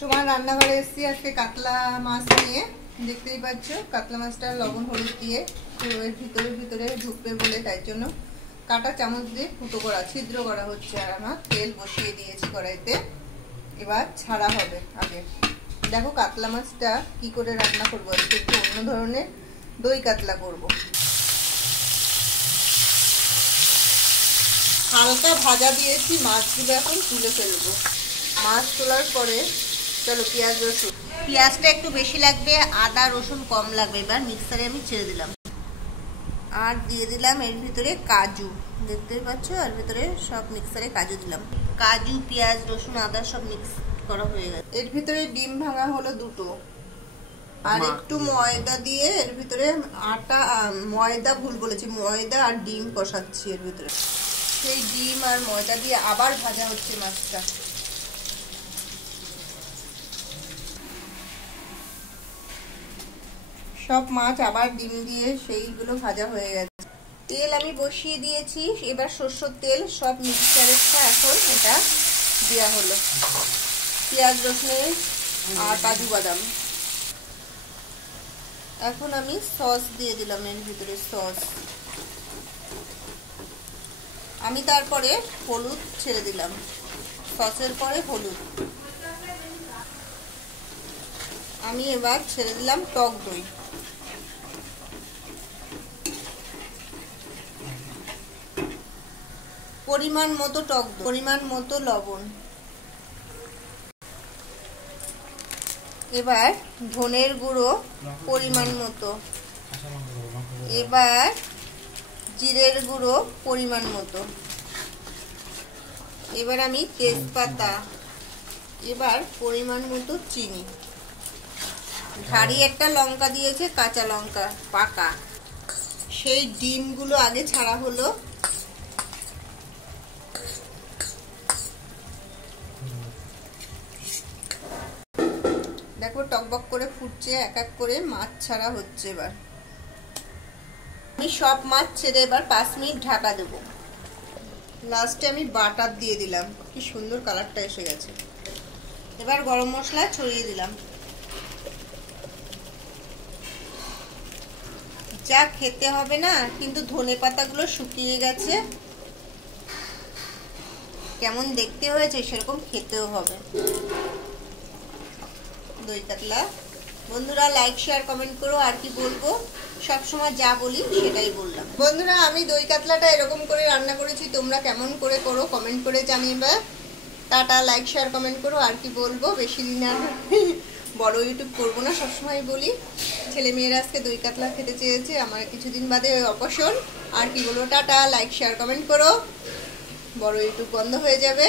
সমান রান্নাঘরে এসেছি আজকে কাতলা মাছ নিয়ে। দেখতেই পাচ্ছ কাতলা মাছটা লবণ হলুদ দিয়ে এর ভিতরে ঢুকবে বলে তাই জন্য কাটা চামচ দিয়ে ফুটো করা ছিদ্র করা হচ্ছে। আর আমার তেল বসিয়ে দিয়েছি কড়াইতে, এবার ছাড়া হবে। আগে দেখো কাতলা মাছটা কি করে রান্না করবো, একটু অন্য ধরনের দই কাতলা করব। হালকা ভাজা দিয়েছি, মাছগুলো এখন তুলে ফেলবো। মাছ তোলার পরে চলো পেঁয়াজ রসুন, পেঁয়াজটা একটু বেশি লাগবে, আদা রসুন কম লাগবে। এবার মিক্সারে আমি ছেড়ে দিলাম আর দিয়ে দিলাম এর ভিতরে কাজু, দেখতেই পাচ্ছ এর ভিতরে সব মিক্সারে কাজু দিলাম। কাজু পেঁয়াজ রসুন আদা সব মিক্স করা হয়ে গেছে। এর ভিতরে ডিম ভাঙা হলো দুটো, আর একটু ময়দা দিয়ে এর ভিতরে আটা ময়দা ভুল বলেছি, ময়দা আর ডিম কষাচ্ছি এর ভিতরে। সেই ডিম আর ময়দা দিয়ে আবার ভাজা হচ্ছে মাছটা। সব মাছ আবার ডিম দিয়ে সেইগুলো ভাজা হয়ে গেছে। তেল আমি বসিয়ে দিয়েছি, এবার সরষের তেল সব মিক্সচারেরটা এখন এটা দেওয়া হলো। পেঁয়াজ রসুন আর কাজু বাদাম। এখন আমি সস দিয়ে দিলাম এর ভিতরে সস। আমি তারপরে হলুদ ছেড়ে দিলাম, সসের পরে হলুদ। আমি এবার ছেড়ে দিলাম টক দই। পরিমাণ মতো টক দই, পরিমাণ মতো লবণ। এবার ধনের গুঁড়ো পরিমাণ মতো, এবার জিরের গুঁড়ো পরিমাণ মতো, এবার আমি তেজপাতা, এবার পরিমাণ মতো চিনি। ঝাড়ি একটা লঙ্কা দিয়েছে, কাঁচা লঙ্কা পাকা। সেই ডিমগুলো আগে ছাড়া হলো। দেখো টকবক করে ফুটছে, এক এক করে মাছ ছাড়া হচ্ছে। এবার আমি সব মাছ ছেড়ে এবার 5 মিনিট ঢাকা দেবো। লাস্টে আমি বাটার দিয়ে দিলাম, কি সুন্দর কালারটা এসে গেছে। এবার গরম মশলা ছড়িয়ে দিলাম। যা খেতে হবে না, কিন্তু ধনে পাতাগুলো শুকিয়ে গেছে, কেমন দেখতে হয়েছে সেরকম খেতেও হবে। দই কাতলা বন্ধুরা লাইক শেয়ার কমেন্ট করো। আর কি বলবো, সবসময় যা বলি সেটাই বললাম। বন্ধুরা আমি দই কাতলাটা এরকম করে রান্না করেছি, তোমরা কেমন করে করো কমেন্ট করে জানিয়ে। টাটা, লাইক শেয়ার কমেন্ট করো। আর কি বলবো, বেশি দিন আর বড় ইউটিউব করবো না, সবসময় বলি ছেলে মেয়েরা আজকে দই কাতলা খেতে চেয়েছে, আমার কিছুদিন বাদে অপারেশন। আর কি বলবো, টাটা, লাইক শেয়ার কমেন্ট করো, বড় ইউটিউব বন্ধ হয়ে যাবে।